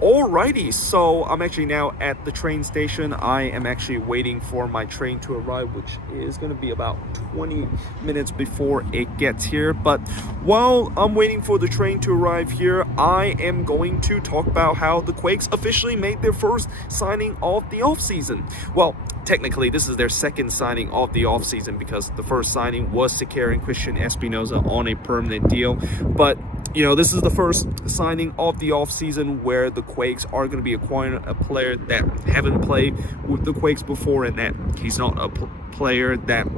Alrighty, so I'm actually now at the train station. I am actually waiting for my train to arrive, which is going to be about 20 minutes before it gets here. But while I'm waiting for the train to arrive here, I am going to talk about how the Quakes officially made their first signing of the offseason. Well, technically, this is their second signing of the offseason because the first signing was securing Christian Espinoza on a permanent deal. But this is the first signing of the offseason where the Quakes are going to be acquiring a player that haven't played with the Quakes before, and that he's not a player that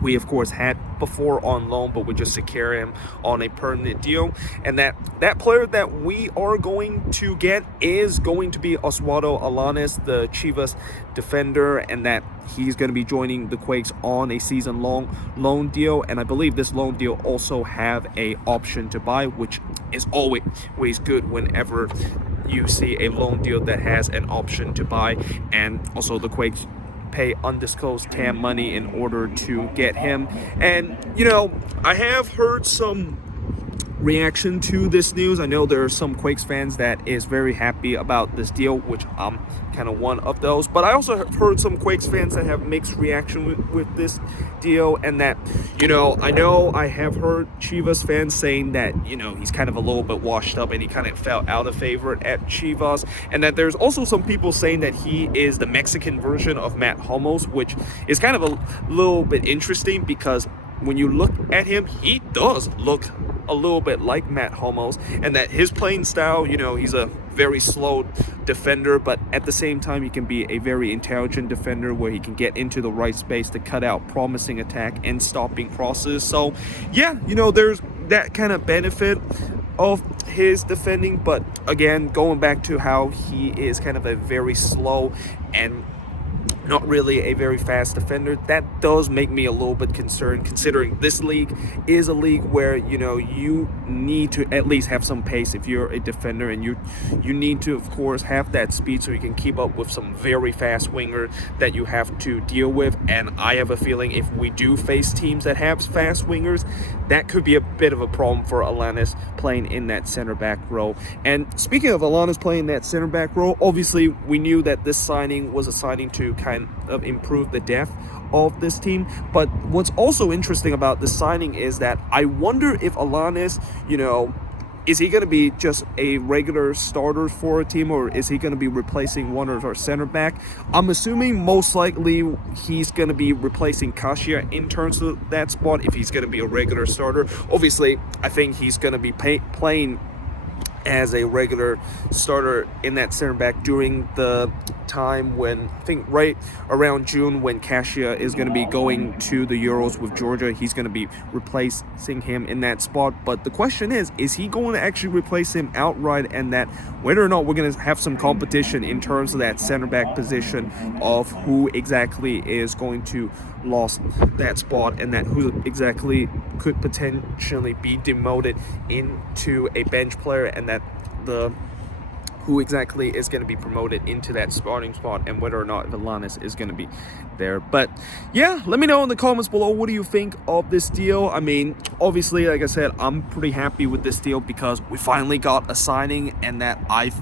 we of course had before on loan, but we just secure him on a permanent deal. And that player that we are going to get is going to be Oswaldo Alanis, the Chivas defender, and that he's going to be joining the Quakes on a season-long loan deal. And I believe this loan deal also have a option to buy, which is always good whenever you see a loan deal that has an option to buy. And also the Quakes pay undisclosed TAM money in order to get him. And I have heard some reaction to this news. I know there are some Quakes fans that is very happy about this deal, which I'm kind of one of those, but I also have heard some Quakes fans that have mixed reaction with this deal. And that I know I have heard Chivas fans saying that he's kind of a little bit washed up and he kind of fell out of favor at Chivas, and that there's also some people saying that he is the Mexican version of Matt Hummels, which is kind of a little bit interesting because when you look at him, he does look a little bit like Matt Hummels, and that his playing style, he's a very slow defender, but at the same time he can be a very intelligent defender where he can get into the right space to cut out promising attack and stopping crosses. So yeah, there's that kind of benefit of his defending, but again, going back to how he is kind of a very slow and not really a very fast defender, that does make me a little bit concerned, considering this league is a league where you need to at least have some pace if you're a defender, and you need to of course have that speed so you can keep up with some very fast winger that you have to deal with. And I have a feeling if we do face teams that have fast wingers, that could be a bit of a problem for Alanis playing in that center back role. And speaking of Alanis playing that center back role, obviously we knew that this signing was a signing to kind of improve the depth of this team. But what's also interesting about this signing is that I wonder if Alanis, is he going to be just a regular starter for a team, or is he going to be replacing one of our center back? I'm assuming most likely he's going to be replacing Kasia in terms of that spot if he's going to be a regular starter. Obviously, I think he's going to be playing as a regular starter in that center back during the time when, I think right around June, when Kasia is going to be going to the Euros with Georgia. He's going to be replacing him in that spot. But the question is he going to actually replace him outright, and that whether or not we're going to have some competition in terms of that center back position of who exactly is going to lost that spot, and that who exactly could potentially be demoted into a bench player, and that who exactly is going to be promoted into that starting spot, and whether or not Alanis is going to be there. But yeah, let me know in the comments below, what do you think of this deal? I mean, obviously, like I said, I'm pretty happy with this deal because we finally got a signing, and that I've,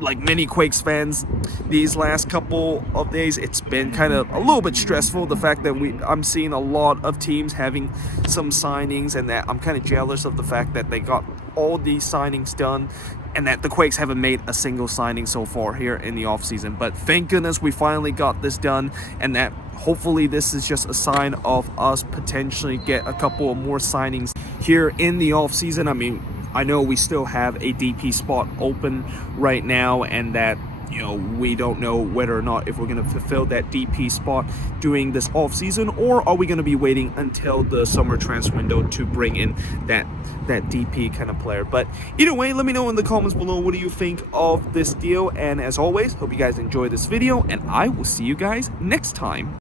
like many Quakes fans, these last couple of days, it's been kind of a little bit stressful. The fact that I'm seeing a lot of teams having some signings, and that I'm kind of jealous of the fact that they got all these signings done, and that the Quakes haven't made a single signing so far here in the offseason. But thank goodness we finally got this done, and that hopefully this is just a sign of us potentially get a couple of more signings here in the offseason. I mean, I know we still have a DP spot open right now, and that we don't know whether or not if we're going to fulfill that DP spot during this off season, or are we going to be waiting until the summer transfer window to bring in that DP kind of player. But either way, let me know in the comments below, what do you think of this deal? And as always, hope you guys enjoy this video, and I will see you guys next time.